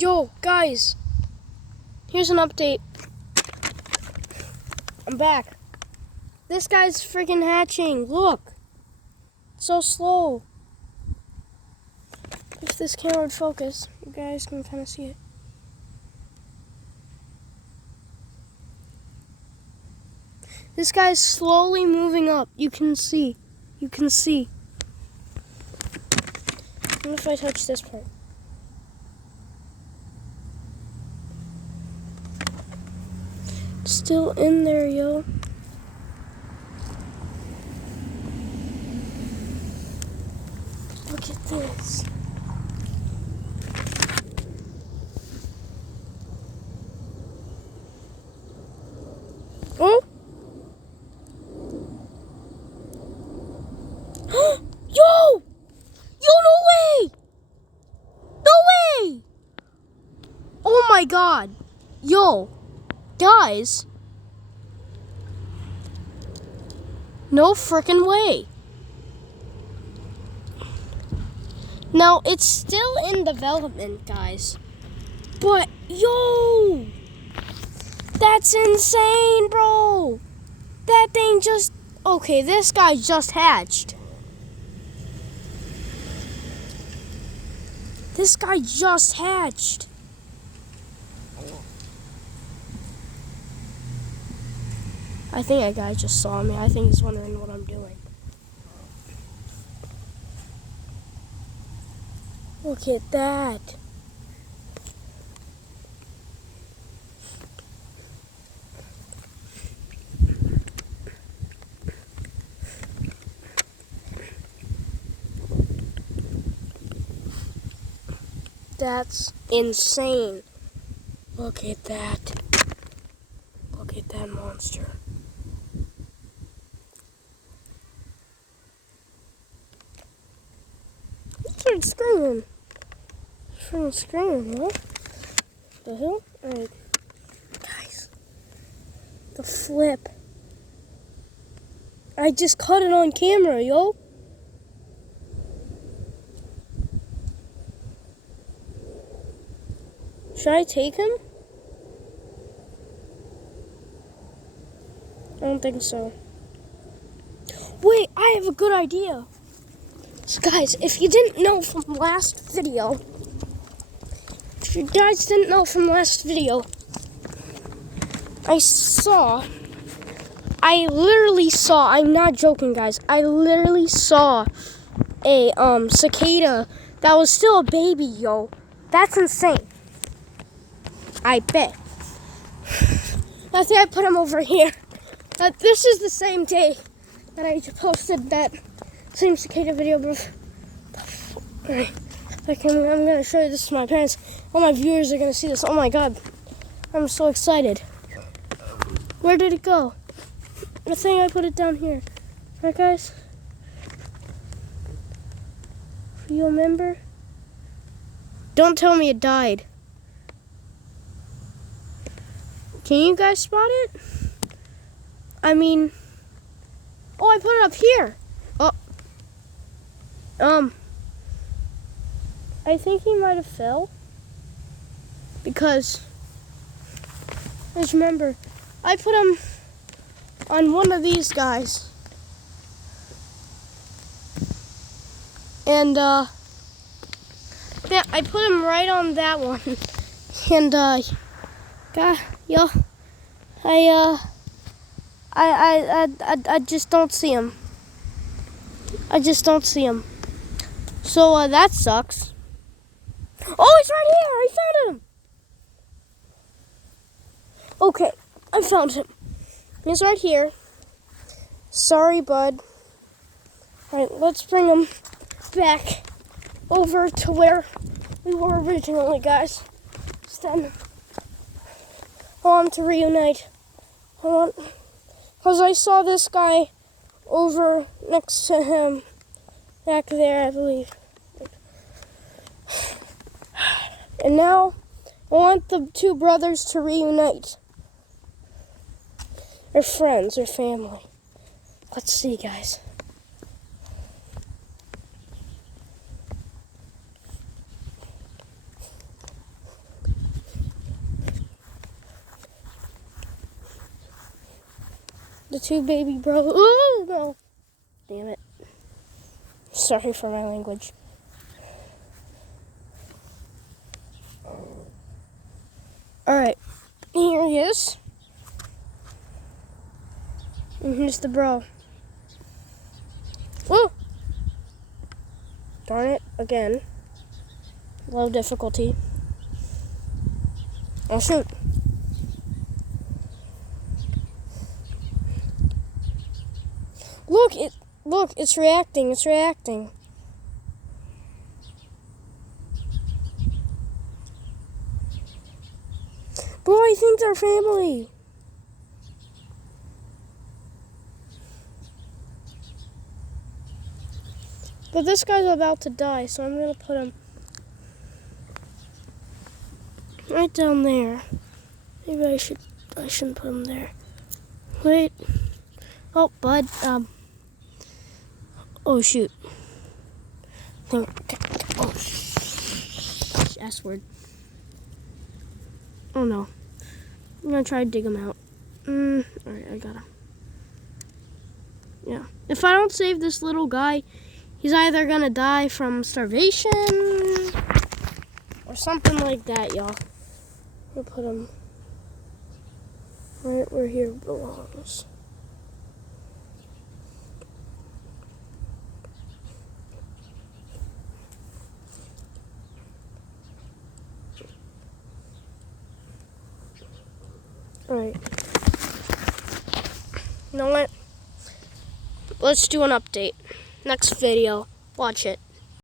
Yo, guys, here's an update. I'm back. This guy's freaking hatching. Look. So slow. If this camera would focus, you guys can kind of see it. This guy's slowly moving up. You can see. You can see. What if I touch this part? Still in there, yo. Look at this. Oh! Yo! Yo, no way! No way! Oh my god. Yo. Guys. No frickin' way. Now, it's still in development, guys. But, yo! That's insane, bro! That thing just... Okay, this guy just hatched. This guy just hatched. I think that guy just saw me. I think he's wondering what I'm doing. Look at that. That's insane. Look at that. Look at that monster. He started screaming. Freaking screaming, huh? The hell? Alright. Guys. The flip. I just caught it on camera, yo. Should I take him? I don't think so. Wait, I have a good idea. So guys, if you didn't know from last video, I literally saw, I'm not joking guys, I literally saw a cicada that was still a baby, yo. That's insane. I bet. I think I put him over here. This is the same day that I posted that same cicada video. Alright, I'm gonna show you this to my parents. All my viewers are gonna see this. Oh my god, I'm so excited. Where did it go? I think I put it down here. Right, guys? Do you remember? Don't tell me it died. Can you guys spot it? I mean, oh, I put it up here. Oh, I think he might have fell because, just remember, I put him on one of these guys, and yeah, I put him right on that one, and God, yo, I just don't see him. I just don't see him. So that sucks. Oh, he's right here! I found him! Okay, I found him. He's right here. Sorry, bud. Alright, let's bring him back over to where we were originally, guys. It's time. I want to reunite. Because I saw this guy over next to him. Back there, I believe. And now, I want the two brothers to reunite. They're friends, they're family. Let's see, guys. The two baby bros. Oh, no. Damn it. Sorry for my language. Alright. Here he is. And here's the bro. Oh! Darn it. Again. Low difficulty. Oh, shoot. Look, it's reacting. It's reacting. Bro, I think they're family. But this guy's about to die, so I'm gonna put him right down there. Maybe I shouldn't put him there. Wait. Oh, bud. Oh shoot. Oh, S word. Oh no. I'm gonna try to dig him out. Alright, I got him. Yeah. If I don't save this little guy, he's either gonna die from starvation or something like that, y'all. We'll put him right where he belongs. Alright. You know what? Let's do an update. Next video. Watch it.